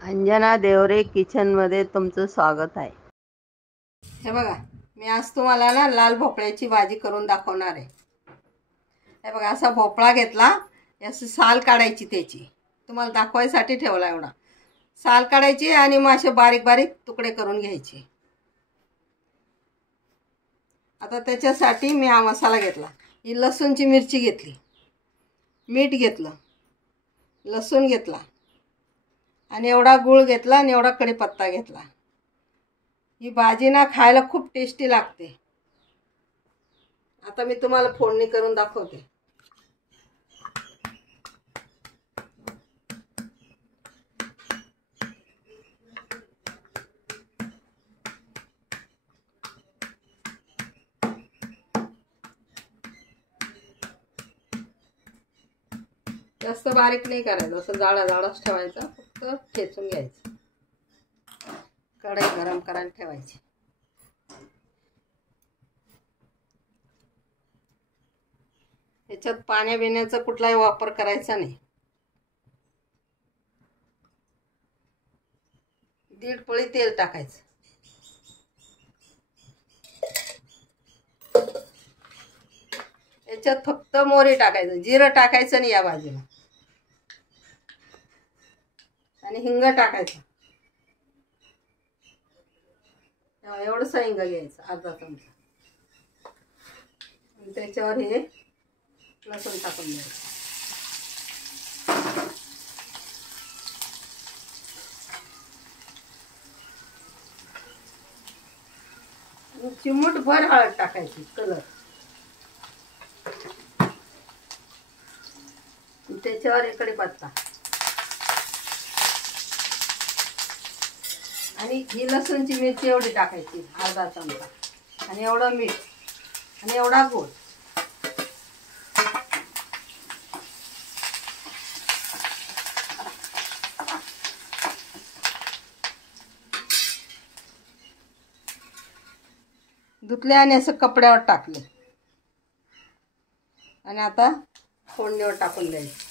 अंजना देवरे किचनमध्ये तुमचं स्वागत आहे। हे बघा, मी आज तुम्हाला ना लाल भोपळ्याची भाजी करून दाखवणार आहे। हे बघा, असा भोपळा घेतला, याची साल काढायची, त्याची तुम्हाला दाखवायसाठी ठेवला एवढा। साल काढायची आणि मग असे बारीक बारीक तुकडे करून घ्यायचे। आता त्याच्यासाठी मी हा मसाला घेतला। ही लसूणची मिरची घेतली, मीठ घेतलं, लसूण घेतला आणि एवढा गूळ घेतला आणि एवढा कढीपत्ता घेतला। ही भाजी ना खायला खूप टेस्टी लागते। आता मी तुम्हाला फोडणी करून दाखवते। जास्त बारीक नाही करायचं, असं जाडा जाडाच ठेवायचा, फक्त ठेचून घ्यायचं। कढई गरम करायला ठेवायची। याच्यात पाण्या बिण्याचा कुठलाही वापर करायचा नाही। दीड पळी तेल टाकायचं। याच्यात फक्त मोहरी टाकायचं, जिरं टाकायचं नाही या भाजीला, आणि हिंग टाकायचं। एवढंसं हिंग घ्यायचं, अर्धा चमचा, आणि त्याच्यावर हे लसूण टाकून द्यायचं। चिमूटभर हळद टाकायची, कलर, त्याच्यावर इकडे कढीपत्ता, आणि ही लसूणची मिरची एवढी टाकायची, अर्धा चमचा, आणि एवढं मीठ, आणि एवढा गूळ। धुतले आणि असं कपड्यावर टाकले, आणि आता फोडणीवर टाकून द्यायचं।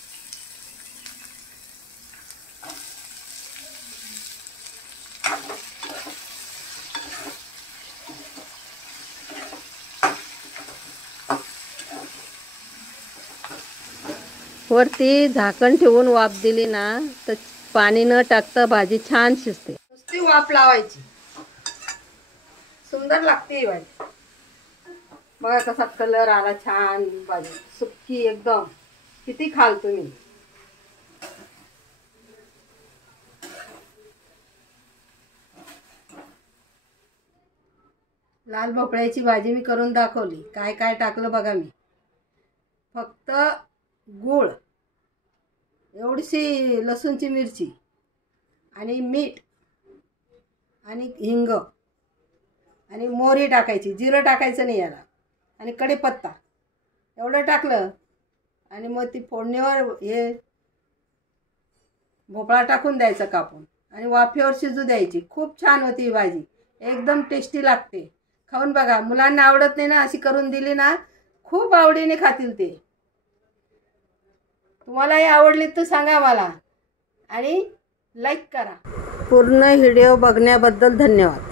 वरती झाकण ठेवून वाफ दिली ना तर पाणी न टाकता भाजी छान शिजते। नुसती वाफ लावायची, सुंदर लागते ही भाजी। बघा कसा कलर आला छान, भाजी सुक्की एकदम, किती खाल तुम्ही। लाल भोपळ्याची भाजी मी करून दाखवली। काय काय टाकलं बघा मी, फक्त गूळ, एवढीशी लसूणची मिरची, आणि मीठ, आणि हिंग, आणि मोहरी टाकायची, जिरं टाकायचं नाही याला, आणि कढीपत्ता एवढं टाकलं, आणि मग ती फोडणीवर हे भोपळा टाकून द्यायचा कापून, आणि वाफेवर शिजू द्यायची। खूप छान होती ही भाजी, एकदम टेस्टी लागते। खाऊन बघा, मुलांना आवडत नाही ना, अशी करून दिली ना खूप आवडीने खातील ते। तुम्हालाही आवडली तर सांगा मला, आणि लाईक करा। पूर्ण व्हिडिओ बघण्याबद्दल धन्यवाद।